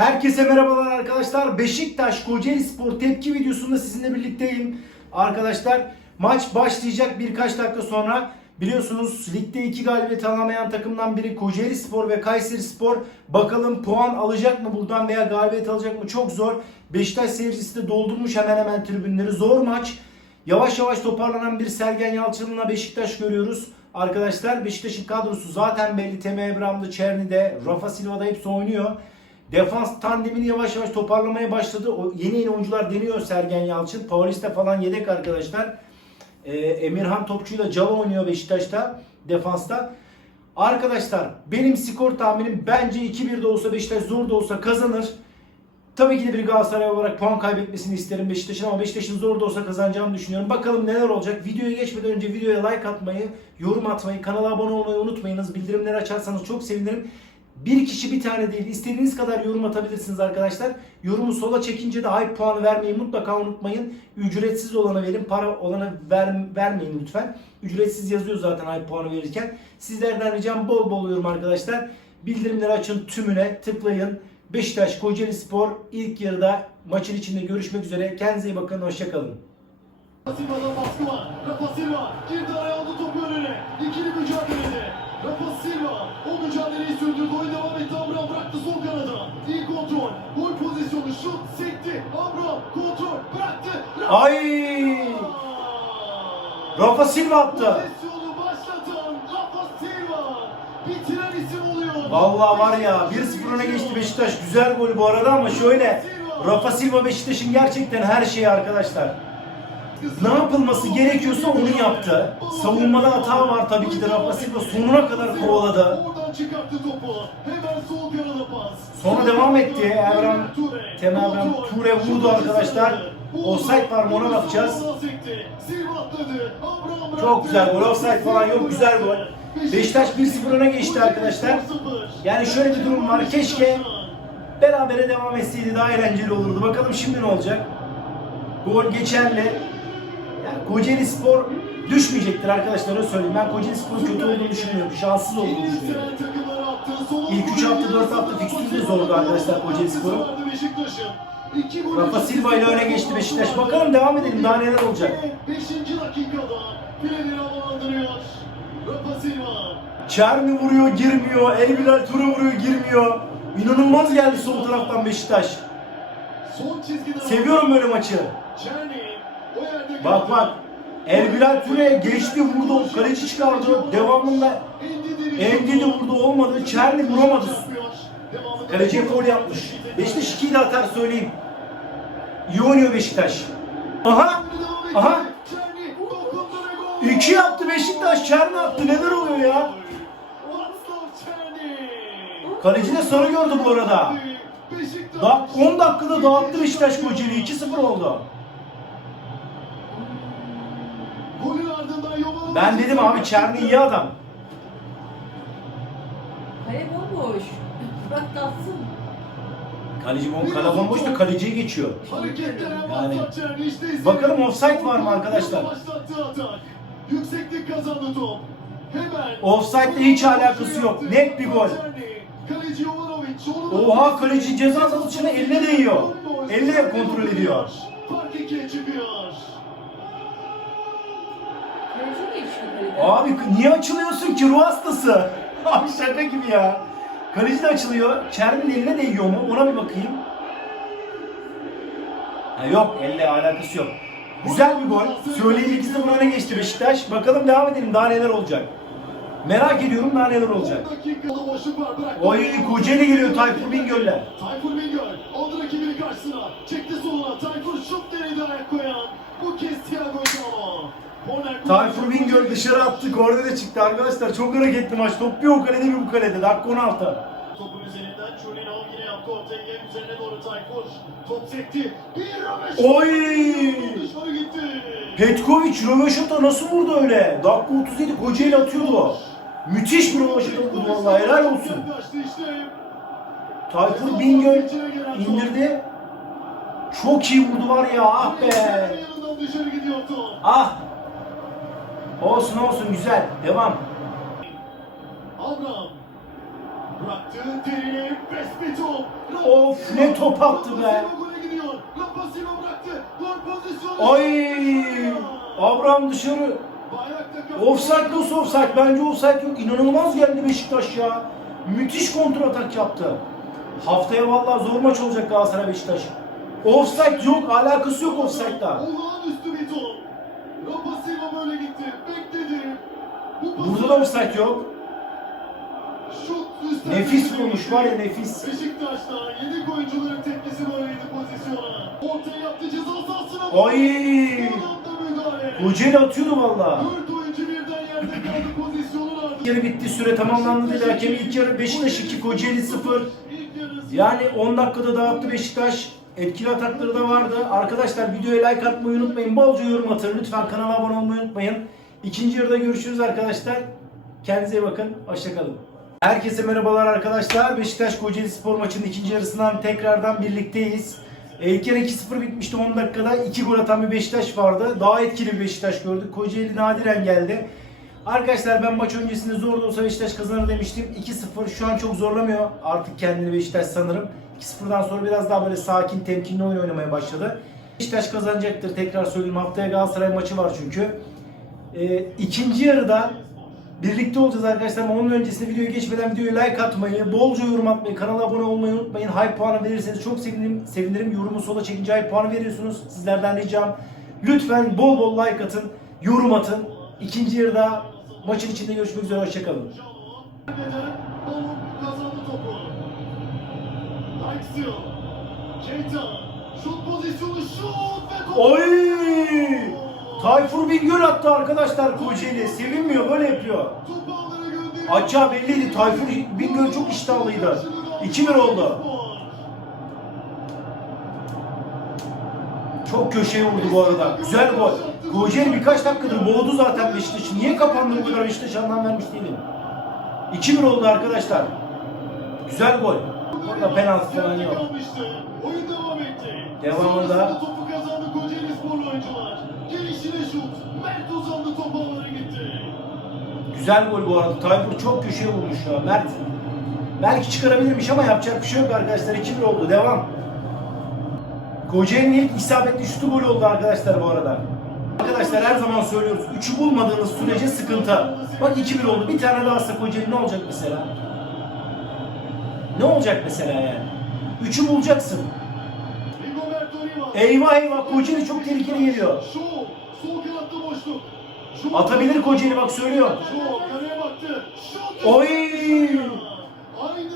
Herkese merhabalar arkadaşlar. Beşiktaş Kocaeli Spor tepki videosunda sizinle birlikteyim. Arkadaşlar maç başlayacak birkaç dakika sonra. Biliyorsunuz ligde iki galibiyet alamayan takımdan biri Kocaeli Spor ve Kayseri Spor. Bakalım puan alacak mı buradan veya galibiyet alacak mı çok zor. Beşiktaş seyircisi de doldurmuş hemen hemen tribünleri. Zor maç. Yavaş yavaş toparlanan bir Sergen Yalçın'la Beşiktaş görüyoruz. Arkadaşlar Beşiktaş'ın kadrosu zaten belli. Temi Abraham'da, Çerni'de, Rafa Silva'da hepsi oynuyor. Defans tandemini yavaş yavaş toparlamaya başladı. O yeni yeni oyuncular deniyor Sergen Yalçın. Paulista falan yedek arkadaşlar. Ee, Emirhan Topçu'yla Cava oynuyor Beşiktaş'ta defansta. Arkadaşlar benim skor tahminim bence 2-1 de olsa Beşiktaş zor da olsa kazanır. Tabii ki de bir Galatasaray olarak puan kaybetmesini isterim Beşiktaş'ın ama Beşiktaş'ın zor da olsa kazanacağını düşünüyorum. Bakalım neler olacak. Videoya geçmeden önce videoya like atmayı, yorum atmayı, kanala abone olmayı unutmayınız. Bildirimleri açarsanız çok sevinirim. Bir kişi bir tane değil. İstediğiniz kadar yorum atabilirsiniz arkadaşlar. Yorumu sola çekince de hype puanı vermeyi mutlaka unutmayın. Ücretsiz olanı verin. Para olanı ver, vermeyin lütfen. Ücretsiz yazıyor zaten hype puanı verirken. Sizlerden ricam bol bol yorum arkadaşlar. Bildirimleri açın tümüne tıklayın. Beşiktaş Kocaeli Spor ilk yarıda maçın içinde görüşmek üzere. Kendinize iyi bakın. Hoşçakalın. Silva'dan baskı var. Rafa Silva girdi ayağı aldı topu önüne. İkili mücadelede. Rafa Silva o mücadeleyi sürdürdü. Oyun devam etti. Abraham bıraktı sol kanada. İyi kontrol. Gol pozisyonu. Şut sekti. Abraham kontrol bıraktı. Rafa Ay! Rafa Silva attı. Pozisyonu başlatan Rafa Silva. Bitiren isim oluyor. Vallahi var ya 1-0 öne geçti Beşiktaş. Güzel gol bu arada ama şöyle Rafa Silva Beşiktaş'ın gerçekten her şeyi arkadaşlar. Ne yapılması gerekiyorsa onu yaptı. Savunmada hata var tabii ki de Rafa Silva sonuna kadar kovaladı. Sonra devam etti. Evram, Tem Evram Ture vurdu arkadaşlar. Offside var mı ona bakacağız. Çok güzel gol. Offside falan yok. Güzel gol. Beşiktaş 1-0 öne geçti arkadaşlar. Yani şöyle bir durum var. Keşke berabere devam etseydi daha eğlenceli olurdu. Bakalım şimdi ne olacak? Gol geçerli. Yani Kocaeli Spor düşmeyecektir arkadaşlar öyle söyleyeyim. Ben Kocaeli Spor'un kötü olduğunu düşünmüyorum. Şanssız olduğunu düşünüyorum. İlk üç hafta, dört hafta fikstürü de zordu arkadaşlar Kocaeli Spor'un. Rafa Silva ile öne geçti Beşiktaş. Bakalım devam edelim daha neler olacak. 5. dakikada Fileleri havalandırıyor. Rafa Silva. Çermi vuruyor girmiyor. El Bilal Ture vuruyor girmiyor. İnanılmaz geldi sol taraftan Beşiktaş. Seviyorum böyle maçı. Çerni Bak bak. El Bilal Ture geçti vurdu. Kaleci çıkardı. Devamında Endidi vurdu olmadı. Çerni vuramadı. Kaleciye foul yapmış. Beşiktaş 2'yi de atar söyleyeyim. İyi oynuyor Beşiktaş. Aha! Aha! Çerni dokundu ve gol. 2 yaptı Beşiktaş. Çerni attı. Neler oluyor ya? Kaleci de sarı gördü bu arada. Beşiktaş. Da 10 dakikada dağıttı Beşiktaş Kocaeli 2-0 oldu. Ben dedim abi Çerni iyi adam. Kale bomboş. Bırak dalsın. Kaleci bom, kale bomboş da kaleciye geçiyor. Yani-. Bakalım offside var mı arkadaşlar? Yükseklik kazandı top. Hemen. Offside'le hiç alakası yok. Net bir gol. Kaleci Jovanovic. Oha kaleci ceza sahası içine eline değiyor. Elle kontrol ediyor. Fark ikiye çıkıyor. Abi niye açılıyorsun ki ruh hastası? Abi şaka gibi ya. Kaleci de açılıyor. Çermi'nin eline değiyor mu? Ona bir bakayım. Ha yok elle alakası yok. Güzel bir gol. Söyleyeyim 2-0 öne geçti Beşiktaş. Bakalım devam edelim daha neler olacak. Merak ediyorum daha neler olacak. 10 dakikada boşluk var. Bırak. Oy Kocaeli geliyor Tayfur Bingöl'le. Tayfur Bingöl aldı rakibini karşısına. Çekti soluna. Tayfur şut denedi ayak koyan. Bu kez Thiago Jalo. Korner Tayfur Bingöl dışarı attı. Kornere çıktı arkadaşlar. Çok hareketli maç. Top bir o kalede bir bu kalede. Dakika 16. Topun üzerinden Çulinov yine yaptı ortaya üzerine doğru Tayfur. Top sekti. Bir röveşata. Oy! Dışarı gitti. Petkovic röveşata nasıl vurdu öyle? Dakika 37 Kocaeli atıyordu o. Müthiş bir röveşata vurdu vallahi helal olsun. Tayfur Bingöl indirdi. Çok iyi vurdu var ya ah be. Ah. Olsun olsun güzel. Devam. Abraham. Bıraktı derine pes top. Of, ne top attı be. Ay! Abraham dışarı. Offside nasıl offside? Bence offside yok. İnanılmaz geldi Beşiktaş ya. Müthiş kontrol atak yaptı. Haftaya vallahi zor maç olacak Galatasaray Beşiktaş. Offside yok. Alakası yok offside'la. Olağanüstü bir top. Rapasino böyle gitti. Bekledi. Bu pası- Burada da offside yok. Nefis vurmuş var ya nefis. Beşiktaş'ta yedek oyuncuların tepkisi böyleydi pozisyona. Ortaya yaptı ceza sahasına. Ay! Kocaeli atıyordu valla. Dört oyuncu birden yerde kaldı pozisyonun ardından. Yarı bitti süre tamamlandı dedi hakem. İlk yarı Beşiktaş 2 Kocaeli 0. İlk yarısı- Yani 10 dakikada dağıttı Beşiktaş. Etkili atakları da vardı. Arkadaşlar videoya like atmayı unutmayın. Bolca yorum atın. Lütfen kanala abone olmayı unutmayın. İkinci yarıda görüşürüz arkadaşlar. Kendinize iyi bakın. Hoşçakalın. Herkese merhabalar arkadaşlar. Beşiktaş Kocaeli Spor maçının ikinci yarısından tekrardan birlikteyiz. İlk yarı 2-0 bitmişti 10 dakikada. 2 gol atan bir Beşiktaş vardı. Daha etkili bir Beşiktaş gördük. Kocaeli nadiren geldi. Arkadaşlar ben maç öncesinde zor da olsa Beşiktaş kazanır demiştim. 2-0 şu an çok zorlamıyor artık kendini Beşiktaş sanırım. 2-0'dan sonra biraz daha böyle sakin, temkinli oyun oynamaya başladı. Beşiktaş kazanacaktır tekrar söyleyeyim. Haftaya Galatasaray maçı var çünkü. Ee, ikinci yarıda birlikte olacağız arkadaşlar ama onun öncesinde videoya geçmeden videoya like atmayı, bolca yorum atmayı, kanala abone olmayı unutmayın. Hype puanı verirseniz çok sevinirim. sevinirim. Yorumu sola çekince hype puanı veriyorsunuz. Sizlerden ricam lütfen bol bol like atın, yorum atın. İkinci yarıda maçın içinde görüşmek üzere. Hoşçakalın. Oy! Tayfur Bingöl attı arkadaşlar Kocaeli. Sevinmiyor böyle yapıyor. Açığa belliydi. Tayfur Bingöl çok iştahlıydı. 2-1 oldu. Çok köşeye vurdu bu arada. Güzel gol. Kocaeli birkaç dakikadır boğdu zaten Beşiktaş'ı. Niye kapandı bu kadar Beşiktaş anlam vermiş değilim. 2-1 oldu arkadaşlar. Güzel gol. Burada penaltı falan yok. Devamında- topu kazandı Kocaeli sporlu oyuncular. Gelişine şut. Mert uzandı topu ağlara gitti. Güzel gol bu arada. Tayfur çok köşeye vurmuş ya. Mert. Belki çıkarabilirmiş ama yapacak bir şey yok arkadaşlar. 2-1 oldu. Devam. Kocaeli'nin ilk isabetli şutu gol oldu arkadaşlar bu arada. Arkadaşlar her zaman söylüyoruz. 3'ü bulmadığınız sürece sıkıntı. Bak 2-1 oldu. Bir tane daha atsa Kocaeli ne olacak mesela? Ne olacak mesela yani? 3'ü bulacaksın. Eyvah eyvah Kocaeli çok tehlikeli geliyor. Atabilir Kocaeli bak söylüyor. Oy!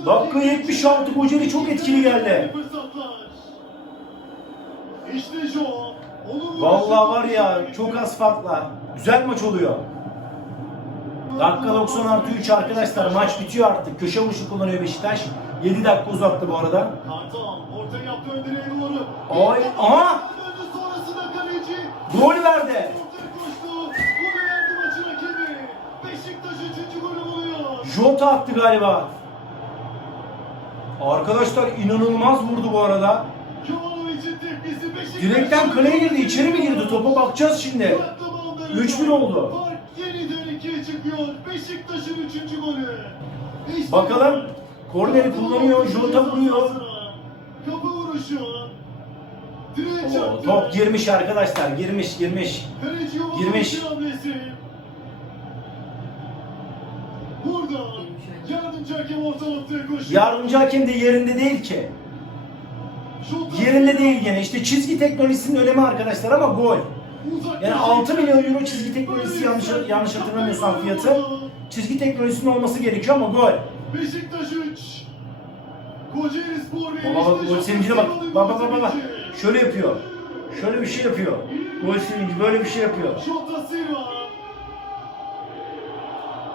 Dakika 76 Kocaeli çok etkili geldi. Vallahi var ya çok az farkla. Güzel maç oluyor. Dakika 90 artı 3 arkadaşlar maç bitiyor artık. Köşe vuruşu kullanıyor Beşiktaş. 7 dakika uzattı bu arada. Kartal orta yaptı ön direğe doğru. Ay aha gol verdi. Ortaya koştu. Golü verdi maçın hakemi. Beşiktaş 3. golü buluyor. Jota attı galiba. Arkadaşlar inanılmaz vurdu bu arada. Direkten kaleye girdi. içeri mi girdi? Topa bakacağız şimdi. 3-1 oldu. Fark yeniden 2'ye çıkıyor. Beşiktaş'ın 3. golü. İşte Bakalım. Korneri kullanıyor. Jota vuruyor. Kapı vuruşu. Oo, top girmiş arkadaşlar. Girmiş girmiş. Girmiş. Hamlesi. Burada yardımcı hakem orta noktaya koşuyor. Yardımcı hakem de yerinde değil ki. Yerinde değil gene. İşte çizgi teknolojisinin önemi arkadaşlar ama gol. Yani köşe. 6 milyon euro çizgi teknolojisi yanlış yanlış hatırlamıyorsam fiyatı. Çizgi teknolojisinin olması gerekiyor ama gol. Beşiktaş 3. Kocaeli Spor 1. Baba bak gol sevincine. Bak bak bak bak, bak. Şöyle yapıyor. Şöyle bir şey yapıyor. Gol sevinci böyle bir şey yapıyor.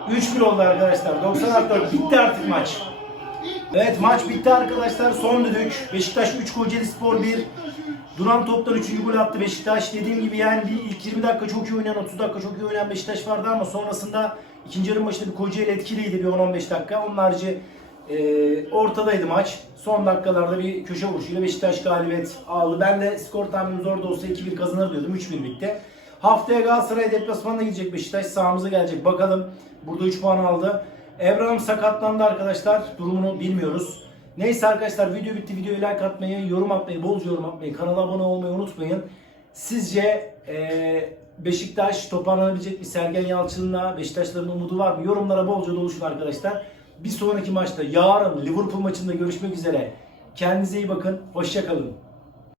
Jota Silva. 3-1 oldu arkadaşlar. 90 artı bitti artık maç. Evet maç bitti arkadaşlar. Son düdük. Beşiktaş 3 Kocaeli Spor 1. Duran toptan 3. gol attı Beşiktaş. Dediğim gibi yani bir ilk 20 dakika çok iyi oynayan, 30 dakika çok iyi oynayan Beşiktaş vardı ama sonrasında ikinci yarı başında bir Kocaeli etkiliydi bir 10-15 dakika. Onun harici e, ortadaydı maç. Son dakikalarda bir köşe vuruşuyla Beşiktaş galibiyet aldı. Ben de skor tahminim zor da olsa 2-1 kazanır diyordum. 3-1 bitti. Haftaya Galatasaray deplasmanına gidecek Beşiktaş. Sağımıza gelecek. Bakalım. Burada 3 puan aldı. Abraham sakatlandı arkadaşlar. Durumunu bilmiyoruz. Neyse arkadaşlar video bitti. Videoyu like atmayı, yorum atmayı, bolca yorum atmayı, kanala abone olmayı unutmayın. Sizce eee, Beşiktaş toparlanabilecek mi? Sergen Yalçın'la Beşiktaşların umudu var mı? Yorumlara bolca doluşun arkadaşlar. Bir sonraki maçta yarın Liverpool maçında görüşmek üzere. Kendinize iyi bakın. Hoşçakalın.